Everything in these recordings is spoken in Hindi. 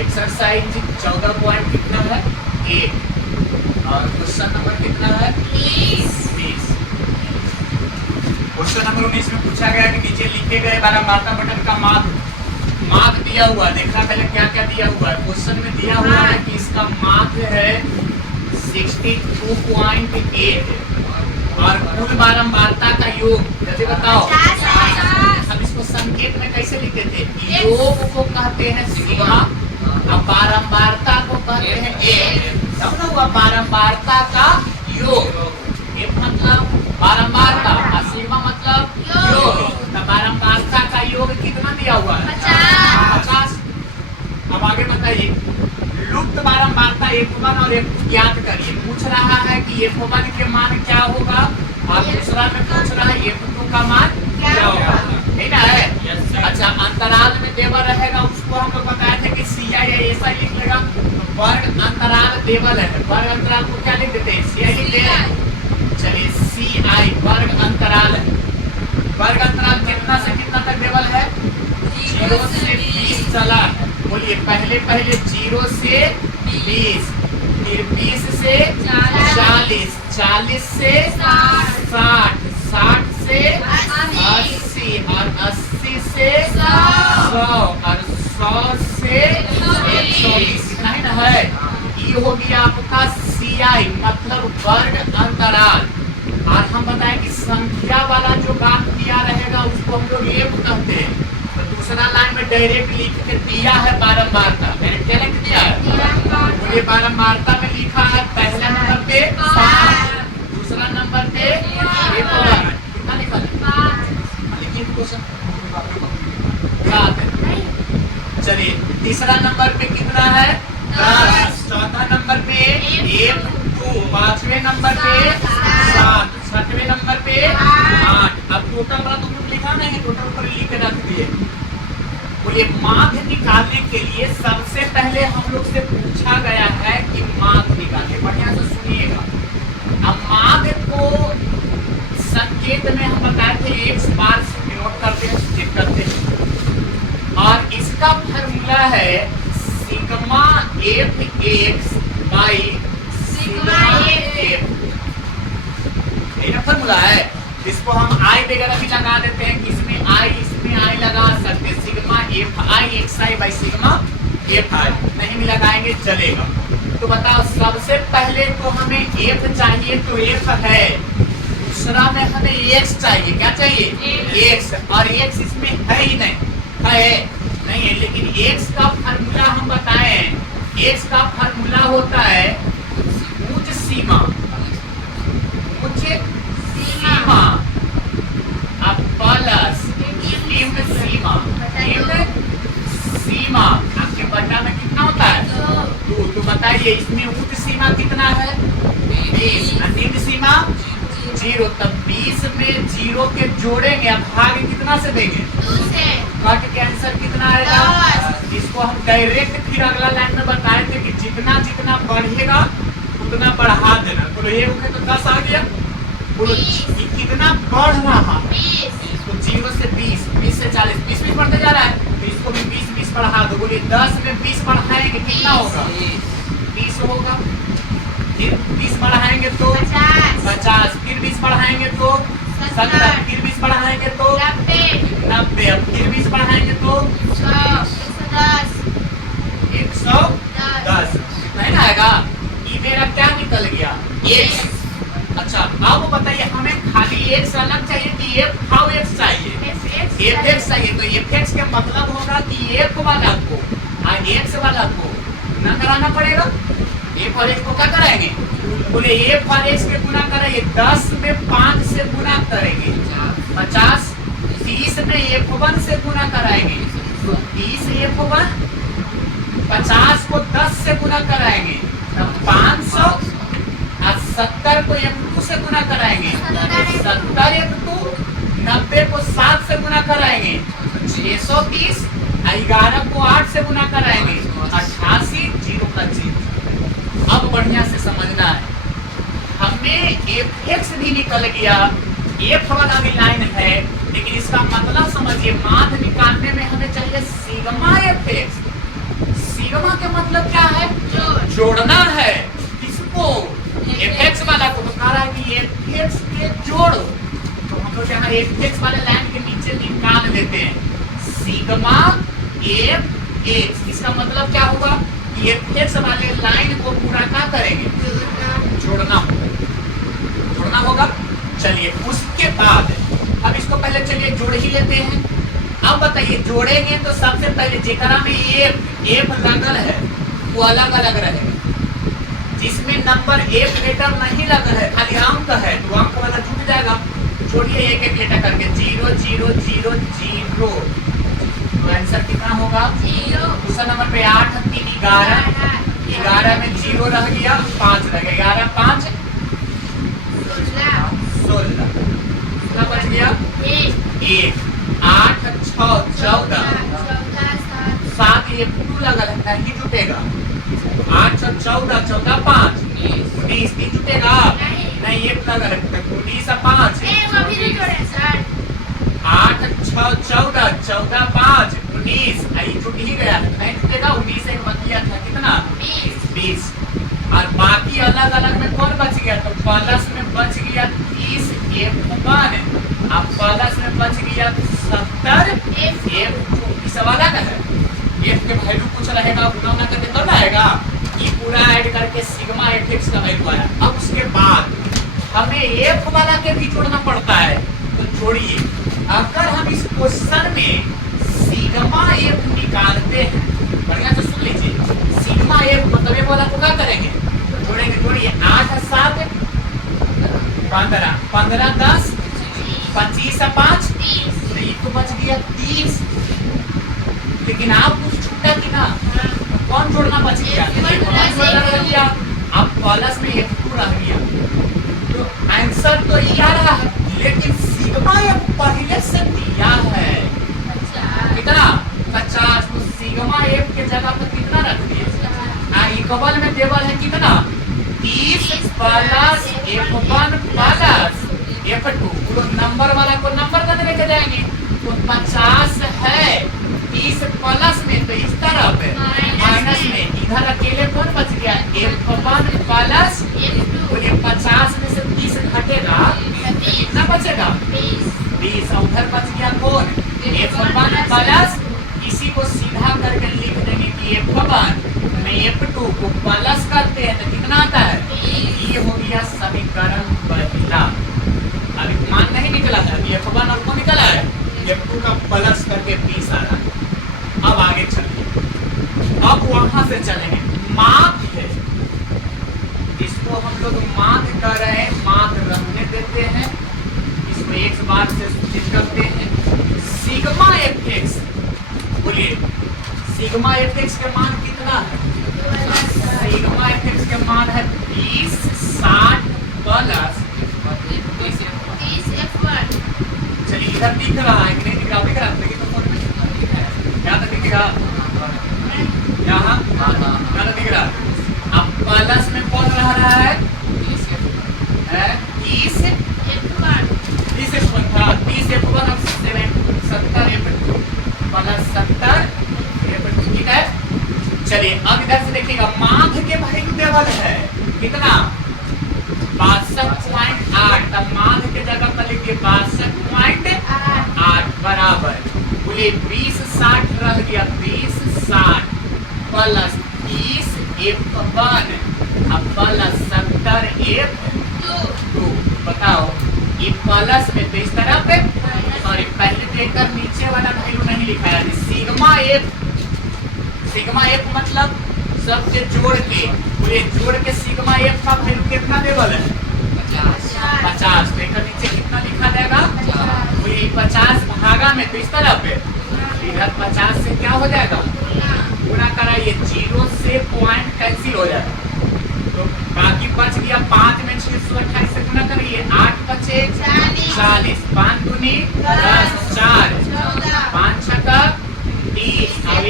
एक्सरसाइज 14 पॉइंट कितना है 1 और क्वेश्चन नंबर कितना है 20। क्वेश्चन नंबर 19 में पूछा गया कि नीचे लिखे गए बारंबारता बटन का मार्क दिया हुआ, देखना पहले क्या क्या दिया हुआ है। क्वेश्चन में दिया हुआ है कि इसका मार्क है 62.8 और कुल बारंबारता का योग जल्दी बताओ। हम इसको संकेत में कैसे लिखते थे, योग को कहते हैं सिग्मा और बारंबारता को कहते हैं एक। तब ना हुआ बारंबारता का योग, एक मतलब बारंबारता और सिग्मा मतलब योग। तो बारंबारता का योग कितना दिया हुआ है 50। अब आगे बताइए, लुप्त बारंबारता F1 और F2 ज्ञात करिए। पूछ रहा है कि F1 के मान क्या होगा और दूसरा में पूछ रहा है F2 का मान क्या होगा, है ना है। अच्छा, अंतराल में देवल रहेगा, उसको हम लोग बताए थे कि CI ऐसा लिख लेगा। तो वर्ग अंतराल देवल है, वर्ग अंतराल को क्या लिख देते हैं CI लिख देते। चलिए CI वर्ग अंतराल है। वर्ग अंतराल कितना से कितना तक देवल है 0 से 20 चला। बोलिए पहले 0 से 20, फिर 20 से 40, 40 से 60, 60 से 80 और 80 से 100 और 100 से 120। कितना है ना है, ये हो गया आपका CI मतलब वर्ग अंतराल। और हम बताएं कि संख्या वाला जो बात दिया रहेगा उसको हम लोग एक कहते हैं। तो दूसरा लाइन में डायरेक्ट लिख के दिया है बारंबारता, मैंने क्या लिख दिया है, मुझे बारंबारता में लिखा है पहला नंबर पे 5, दूसरा नंबर पे 1 कितना लिखा है लिखिए क्वेश्चन 7 है। चलिए तीसरा नंबर पे कितना है 10, चौथा नंबर पे 1, 2, पांचवें नंबर पे 7, छठवें नंबर पे 8। अब टोटल वाला तुम लोग लिखा नहीं, टोटल पर लिख के रख दिए। बोलिए माध्य निकालने के लिए सबसे पहले हम लोग से पूछा गया है कि माध्य निकालने, बढ़िया से सुनिएगा। अब माध्य को संकेत में हम बताए थे x बार से डिनोट करते हैं, चेक करते हैं। और इसका फॉर्मूला है sigma Fx by sigma F। ये फॉर्मूला है, इसको हम I वगैरह भी लगा देते हैं कि इसमें I लगा सकते हैं। Sigma Fi xi by sigma Fi नहीं भी लगाएंगे चलेगा। तो बताओ सबसे पहले तो हमें F चाहिए, तो F है। दूसरा में हमें x चाहिए, क्या चाहिए x, और x इसमें है ही नहीं है, लेकिन x का फॉर्मूला हम बताए हैं। x का फॉर्मूला होता है उच्च सीमा अब प्लस निम्न सीमा आपके बटा में कितना होता है 2। तो बताइए इसमें उच्च सीमा कितना है 20 और निम्न सीमा 0। तब 20 में 0 के जोड़ेंगे, अब भाग कितना से देंगे 2 से। कट के आंसर कितना आएगा, इसको हम डायरेक्ट फिर अगला लाइन में बताए थे कि जितना जितना बढ़ेगा उतना बढ़ा देना। बोलो ये तो 10 आ गया, बोलो कितना बढ़ रहा है, इसको 0 से 20, 20 से 40, 20 बढ़ते जा रहा है, तो इसको भी 20 बढ़ा दो। बोलिए 10 में 20 बढ़ाएंगे कितना होगा 30 होगा, फिर 20 बढ़ाएंगे तो 50, फिर 20 बढ़ाएंगे तो 70, फिर 20 बढ़ाएंगे तो 90, फिर 20 बढ़ाएंगे तो 110। कितना आएगा, ये मेरा क्या निकल गया x। अच्छा अब बताइए हमें खाली x अलग चाहिए कि f चाहिए, fx चाहिए। तो fx का मतलब होगा कि f वाला को और x वाला को गुना कराना पड़ेगा। f और x को क्या कराएंगे, बोले f और x के गुना करेंगे, 10 में 5 से गुना करेंगे 50, 30 में f1 से गुना कराएंगे तो 30 f1, 50 को 10 से गुना कराएंगे तब 500, और 70 को f2 से गुना कराएंगे 70 f2, 90 को 7 से गुना कराएंगे 630, 11 को 8 से गुना कराएंगे 88, 0 का 0। अब बढ़िया से समझना है, हमें fx भी निकल गया, f वाला भी लाइन है, लेकिन इसका मतलब समझिए माध्य निकालने में हमें चाहिए सिग्मा fx। सिग्मा जोड़ना है किसको, fx वाला को। तो कह रहा है कि fx के जोड़ो, तो हम लोग यहाँ fx वाले लाइन के नीचे निकाल देते हैं सिग्मा fx। इसका मतलब क्या होगा, fx वाले लाइन को पूरा क्या करेंगे, जोड़ना होगा, जोड़ना होगा। चलिए उसके बाद अब इसको पहले चलिए जोड़ ही लेते हैं। अब बताइए जोड़ेंगे तो सबसे पहले जेकरा में एफ लगल है वो अलग अलग रहेगा, जिसमें नंबर एफ लेटर नहीं लगल है खाली अंक है तो अंक वाला छूट जाएगा। छोड़िए एक एक लेटर करके 0 0 0 0, तो आंसर कितना होगा 0। दूसरा नंबर पे 8 3 11, 11 में 0 रह गया 5 रह गया, 11 5 16, कितना बच गया 1, 8 6 14, 7 ये टू लगल है नहीं जुटेगा, 8 6 14 14 5 19 नहीं जुटेगा नहीं, एक लगल है 19 5 8 6 14 14 5 19, आई छूट ही गया नहीं जुटेगा, 19 एक बच गया था कितना 20, और बाकी अलग अलग में कौन बच गया, तो प्लस में बच गया 30 f1, अब प्लस में बच गया 70 f2। इस वाला का है f के वैल्यू कुछ रहेगा गुना ना करके तब आएगा, ये पूरा ऐड करके सिग्मा fx का वैल्यू आया। अब उसके बाद हमें f वाला के भी जोड़ना पड़ता है, तो जोड़िए। अगर हम इस क्वेश्चन में सिग्मा f निकालते हैं, बढ़िया से सुन लीजिए, सिग्मा f मतलब f वाला को क्या करेंगे, तो जोड़ेंगे। जोड़िए 8 7 15 15 10 25 5 तो ये तो बच गया 30, लेकिन आप कुछ छूटा कि ना, कौन जोड़ना बच गया, रह गया, अब प्लस में f2 रह गया, तो आंसर तो ये आ रहा है, लेकिन सिग्मा f पहले से दिया है कितना 50, तो सिग्मा f के जगह पर कितना रख दिया, इक्वल में टेबल है कितना 30 प्लस f1 प्लस f2, तो नंबर वाला को नंबर का लेके जाएंगे, तो 50 है 30 प्लस में, तो इस तरफ माइनस में, इधर अकेले कौन बच गया f1 प्लस, तो ये 50 में से 30 घटेगा कितना बचेगा 20, और उधर बच गया कौन f1 प्लस, इसी को सीधा करके लिख देंगे कि f1 में f2 को प्लस करते हैं तो कितना आता है, ये हो गया समीकरण पहला। अभी मान नहीं निकला है, अभी f1 और को निकला है, f2 का प्लस करके 20 आ रहा है। अब आगे चलिए, अब वहां से चलेंगे माप है, इसको हम लोग माप कर रहे हैं, माप रखने देते हैं, इसको एक बार से सूचित करते हैं। सिग्मा fx, बोलिए सिग्मा fx के मान कितना है, सिग्मा fx के मान है 20 60 प्लस 30 f1। चलिए इधर दिख रहा है कि नहीं दिख रहा, दिख रहा है, देखिए तो फोन में क्या तो दिख रहा, यहाँ क्या तो दिख रहा। अब प्लस में कौन रह रहा है 30 f1 था, 30 f1 अब 70 f2 प्लस 70 f2, ठीक है। चलिए अब इधर से देखिएगा माध्य के वैल्यू टेबल है कितना 62.8, तब माध्य के जगह पर लिखिए 62.8 बराबर, बोलिए 20 60 रह गया, 20 60 प्लस 30 f1 अब प्लस 70 f2, बताओ ये प्लस में तो इस तरफ सॉरी पहले तो एक नीचे वाला वैल्यू नहीं लिखा है, सिग्मा f मतलब सबके जोड़ के, बोले जोड़ के सिग्मा f का वैल्यू कितना देवल है 50, तो एक नीचे कितना लिखा जाएगा, बोले 50 भागा में तो इस तरफ इधर 50 से क्या हो जाएगा गुना कराइए, 0 से पॉइंट कैंसिल हो जाएगा, तो बाकी बच गया 5 में 628 से गुना करिए, 8 बचे 40, 5 दूनी 10 4 5 छक्का 30 और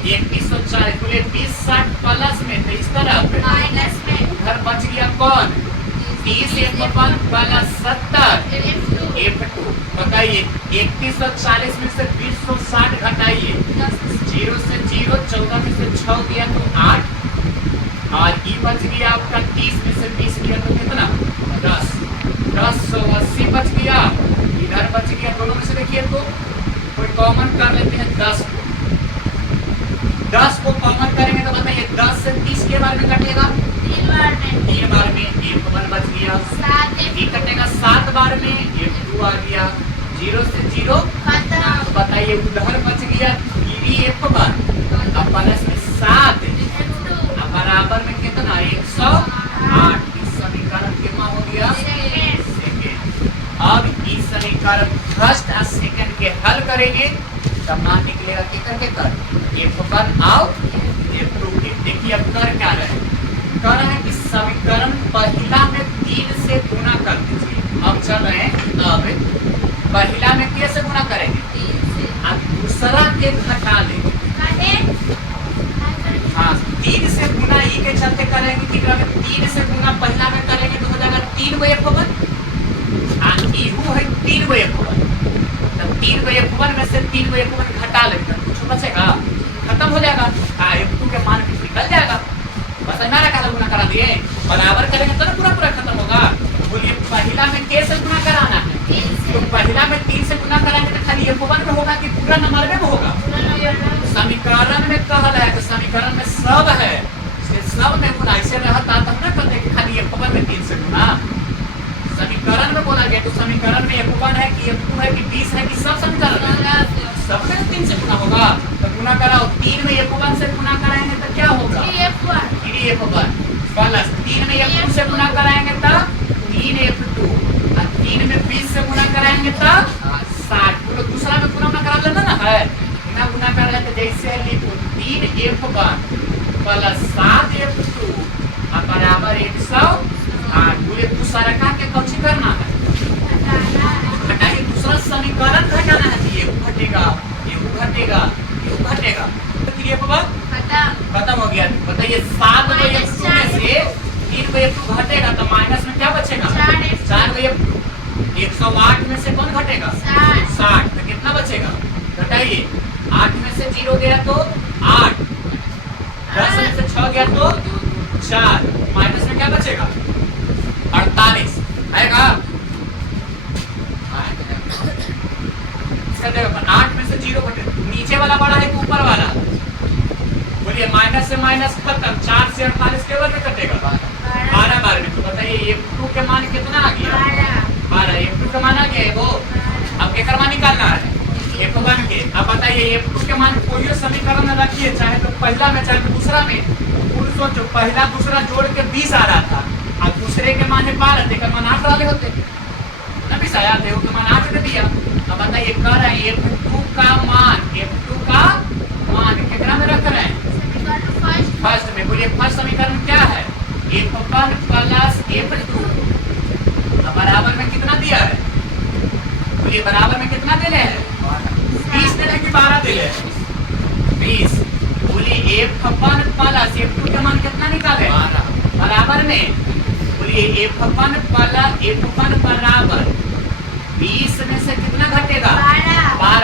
2140, बोले 20 60 प्लस में तो इस तरफ माइनस में, उधर बच गया कौन 30 f1 प्लस 70 f2, बताइए 2140 में से 2060 घटाइए, 0 से 0 14 में से 6 दिया तो 8 और ई बच गया आपका 30 में से 20 किया तो कितना 10, 10 180 बच गया, इधर बच गया दोनों में से देखिए तो कोई कॉमन कर लेते हैं 10 को, 10 को कॉमन करेंगे तो बताइए 10 से 30 के बार में कटेगा 3 बार में, एक 1 बच गया, 7 कटेगा 7 बार में, एक 2 आ गया, 0 से 0 तो बताइए उधर बच गया 3 एक बार, अब प्लस में 7 बराबर में कितना 108, इस समीकरण कितना हो गया सेकेंड। अब इस समीकरण फर्स्ट और सेकेंड के हल करेंगे तब मान निकलेगा कितना कितना F1 और F2 के। देखिए अब कर क्या रहे हैं कि समीकरण पहला में 3 से गुना कर दीजिए। अब चल रहे हैं अब पहला में कैसे गुना करेंगे, अब दूसरा के घटा लेंगे, हाँ 3 से गुना ई के चलते करेंगे कि 3 से गुना पहला में करेंगे तो हो जाएगा 3 गो F1, इहू है 3 गो F1, तब 3 गो F1 में से 3 गो F1 घटा लेंगे कुछ बचेगा, खत्म हो जाएगा, F2 के मान निकल जाएगा। बस हमारा काला गुना करा दिए, बराबर करेंगे तो पूरा पूरा खत्म होगा। बोलिए पहला में कैसे गुना कराना है, तो पहला में 3 से गुना कराएंगे तो खाली F1 में होगा कि पूरा नंबर में होगा, समीकरण में कहल है तो समीकरण में सब है, सब में गुना ऐसे रहता तब ना कहते कि खाली F1 में 3 से गुना, समीकरण में बोला गया तो समीकरण में F1 है कि F2 है कि 20 है कि सब समीकरण है, सब में 3 से गुना होगा तो गुना कराओ, 3 में F1 से गुना कराएंगे तो क्या होगा 3F1 प्लस 3 में F2 से गुना कराएंगे तो 3F2 और 3 में 20 से गुना कराएंगे तो 60, बोलो दूसरा में गुना करा लेना ना है ना, गुना कर लेते जैसे लिखो 3F1 प्लस 7F2 और बराबर 108, बोले दूसरा का के कौची करना है घटाइए, दूसरा समीकरण घटाना है, ये घटेगा ये घटेगा तो 3F1 खत्म हो गया। बताइए 7 में F2 में से 3 में F2 घटेगा तो माइनस में क्या बचेगा 4 में F2, 108 में से कौन घटेगा 60 तो कितना बचेगा घटाइए, 8 में से 0 गया तो 8, 10 में से 6 गया तो 4, माइनस में क्या बचेगा 48 आएगा, 8 में से 0 घटे, नीचे वाला बड़ा है कि ऊपर वाला, बोलिए माइनस से माइनस खत्म, 4 से 48 के बार में कटेगा 12 बार में, तो बताइए F2 के मान कितना आ गया 12, F2 का मान आ गया है वो, अब क्या मान निकालना है F1 के। अब बताइए F2 के मान कोई समीकरण में रखिए, चाहे तो पहला में चाहे तो दूसरा में, पूरी सोचो पहला दूसरा जोड़ के 20 आ रहा था और दूसरे के मान 12 थे, मान 8 वाले होते ना, 20 आया थे वो मान 8 दे दिया। अब बताइए कर रहे हैं F2 का मान कितना में रख रहे हैं फर्स्ट में, बोलिए फर्स्ट समीकरण क्या है F1 प्लस F2 बराबर में कितना दिया है, बोलिए बराबर में कितना दे रहे हैं 20 दे रहे कि 12 दे रहे हैं 20, बोलिए F1 प्लस F2 का मान कितना निकाले बराबर में, बोलिए F1 प्लस F1 बराबर 20 में से कितना घटेगा 12